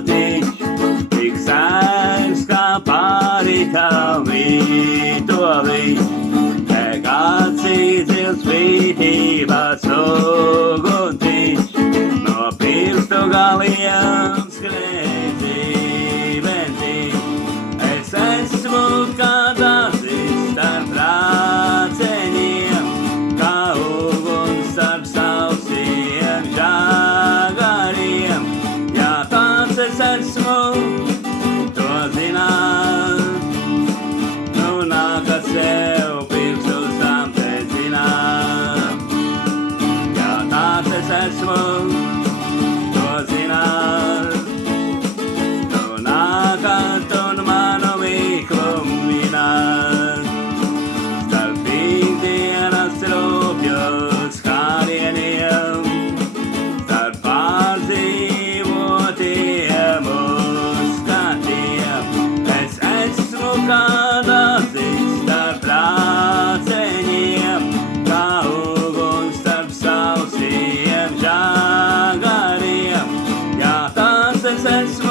mūtiņš, tik sēns kā pārītām vītolīš, tek acī dzils vītībās uguntiņš, no pirkstu galiem skrēja dzīventiņš. Es esmu kā dārzis starp rāceņiem, kā uguns starp sausiem žagariem. Ja tāds es esmu, to zināt, nu nākas sev pirkstus tam te zināt. Ja tāds es esmu, to zināt, nu nākas un manu mīklu mināt. Starp ikdienas rūpju skārieniem, starp pārdzīvotiem uzskatiem, es esmu kā dārzis starp rāceņiem, kā uguns starp sausiem žagariem. Ja tāds es esmu,